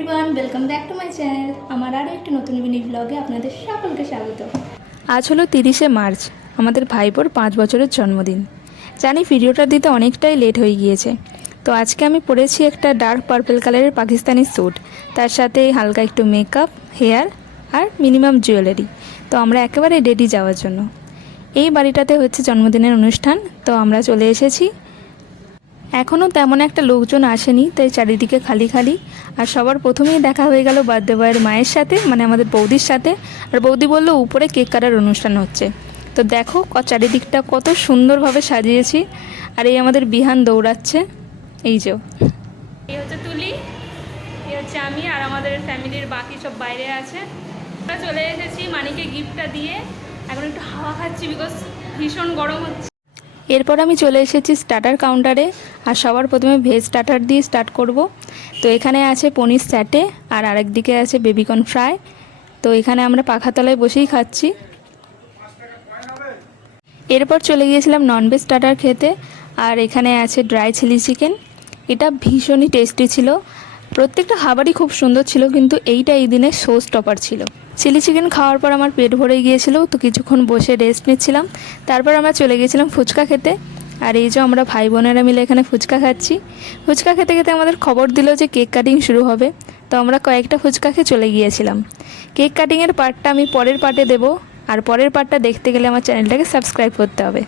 Everyone, welcome back to my channel. আমার আরও একটি নতুন মিনি ব্লগে আপনাদের সকলকে স্বাগত। আজ হলো 30শে মার্চ, আমাদের ভাইপোর 5 বছরের জন্মদিন। জানি ভিডিওটা দিতে অনেকটাই লেট হয়ে গিয়েছে। তো আজকে আমি পরেছি একটা ডার্ক পার্পল কালারের পাকিস্তানি স্যুট, তার সাথে হালকা একটু মেকআপ, হেয়ার আর মিনিমাম জুয়েলারি। তো আমরা একেবারে রেডি যাওয়ার জন্য। এই বাড়িটাতে হচ্ছে জন্মদিনের অনুষ্ঠান, তো আমরা চলে এসেছি। এখনও তেমন একটা লোকজন আসেনি, তাই চারিদিকে খালি খালি। আর সবার প্রথমেই দেখা হয়ে গেল বার্থডে বয়ের মায়ের সাথে, মানে আমাদের বৌদির সাথে। আর বৌদি বললো উপরে কেক কাটার অনুষ্ঠান হচ্ছে। তো দেখো চারিদিকটা কত সুন্দরভাবে সাজিয়েছি। আর এই আমাদের বিহান দৌড়াচ্ছে, এই যে। এই হচ্ছে তুলি, এই হচ্ছে আমি, আর আমাদের ফ্যামিলির বাকি সব বাইরে আছে। আমরা চলে এসেছি মানিকে গিফটটা দিয়ে। এখন একটু হাওয়া খাচ্ছি, বিকজ ভীষণ গরম হচ্ছে। এরপর আমি চলে এসেছি স্টার্টার কাউন্টারে। আর সবার প্রথমে ভেজ স্টার্টার দিয়ে স্টার্ট করব। তো এখানে আছে পনির স্যাটে, আর আরেকদিকে আছে বেবিকর্ন ফ্রাই। তো এখানে আমরা পাখাতলায় বসেই খাচ্ছি। এরপর চলে গিয়েছিলাম ননভেজ স্টার্টার খেতে। আর এখানে আছে ড্রাই চিলি চিকেন। এটা ভীষণই টেস্টি ছিল। প্রত্যেকটা খাবারই খুব সুন্দর ছিল, কিন্তু এইটা এই দিনের শো স্টপার ছিল। চিলি চিকেন খাওয়ার পর আমার পেট ভরে গিয়েছিল, তো কিছুক্ষণ বসে রেস্ট নিচ্ছিলাম। তারপর আমরা চলে গিয়েছিলাম ফুচকা খেতে। আর এই যে আমরা ভাই বোনেরা মিলে এখানে ফুচকা খাচ্ছি। ফুচকা খেতে খেতে আমাদের খবর দিল যে কেক কাটিং শুরু হবে। তো আমরা কয়েকটা ফুচকা খেয়ে চলে গিয়েছিলাম। কেক কাটিংয়ের পার্টটা আমি পরের পার্টে দেবো। আর পরের পার্টটা দেখতে গেলে আমার চ্যানেলটাকে সাবস্ক্রাইব করতে হবে।